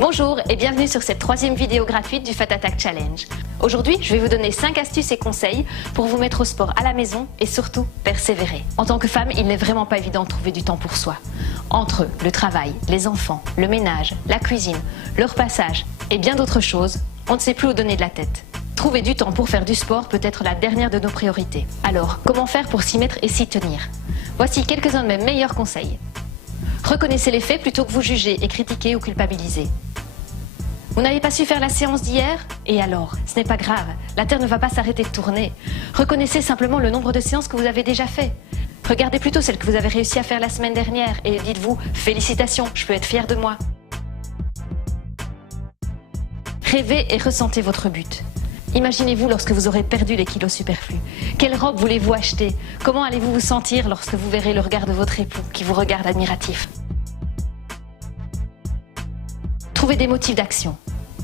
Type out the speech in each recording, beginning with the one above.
Bonjour et bienvenue sur cette troisième vidéo gratuite du Fat Attack Challenge. Aujourd'hui, je vais vous donner 5 astuces et conseils pour vous mettre au sport à la maison et surtout persévérer. En tant que femme, il n'est vraiment pas évident de trouver du temps pour soi. Entre le travail, les enfants, le ménage, la cuisine, le repassage et bien d'autres choses, on ne sait plus où donner de la tête. Trouver du temps pour faire du sport peut être la dernière de nos priorités. Alors, comment faire pour s'y mettre et s'y tenir? Voici quelques-uns de mes meilleurs conseils. Reconnaissez les faits plutôt que vous jugez et critiquez ou culpabilisez. Vous n'avez pas su faire la séance d'hier? Et alors? Ce n'est pas grave, la Terre ne va pas s'arrêter de tourner. Reconnaissez simplement le nombre de séances que vous avez déjà fait. Regardez plutôt celles que vous avez réussi à faire la semaine dernière et dites-vous « Félicitations, je peux être fière de moi ». Rêvez et ressentez votre but. Imaginez-vous lorsque vous aurez perdu les kilos superflus. Quelle robe voulez-vous acheter? Comment allez-vous vous sentir lorsque vous verrez le regard de votre époux qui vous regarde admiratif? Trouvez des motifs d'action.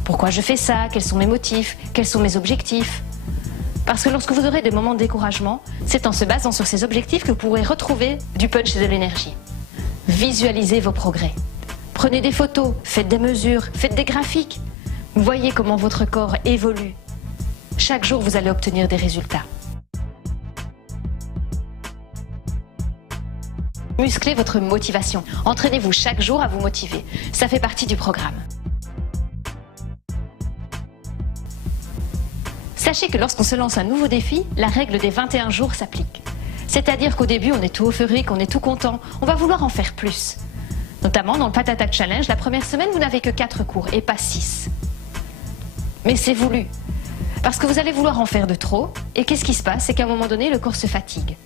Pourquoi je fais ça? Quels sont mes motifs? Quels sont mes objectifs? Parce que lorsque vous aurez des moments de découragement, c'est en se basant sur ces objectifs que vous pourrez retrouver du punch et de l'énergie. Visualisez vos progrès. Prenez des photos, faites des mesures, faites des graphiques. Voyez comment votre corps évolue. Chaque jour, vous allez obtenir des résultats. Musclez votre motivation. Entraînez-vous chaque jour à vous motiver. Ça fait partie du programme. Sachez que lorsqu'on se lance un nouveau défi, la règle des 21 jours s'applique. C'est-à-dire qu'au début, on est tout euphorique, on est tout content, on va vouloir en faire plus. Notamment dans le Fat Attack Challenge, la première semaine, vous n'avez que 4 cours et pas 6. Mais c'est voulu. Parce que vous allez vouloir en faire de trop, et qu'est-ce qui se passe? C'est qu'à un moment donné, le corps se fatigue.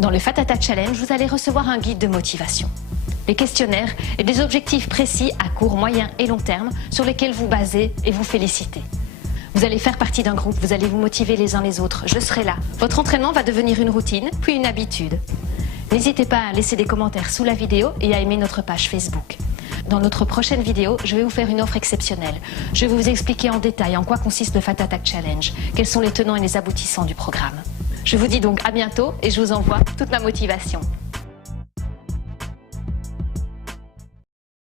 Dans le Fat Attack Challenge, vous allez recevoir un guide de motivation, des questionnaires et des objectifs précis à court, moyen et long terme sur lesquels vous basez et vous félicitez. Vous allez faire partie d'un groupe, vous allez vous motiver les uns les autres, je serai là. Votre entraînement va devenir une routine, puis une habitude. N'hésitez pas à laisser des commentaires sous la vidéo et à aimer notre page Facebook. Dans notre prochaine vidéo, je vais vous faire une offre exceptionnelle. Je vais vous expliquer en détail en quoi consiste le Fat Attack Challenge, quels sont les tenants et les aboutissants du programme. Je vous dis donc à bientôt et je vous envoie toute ma motivation.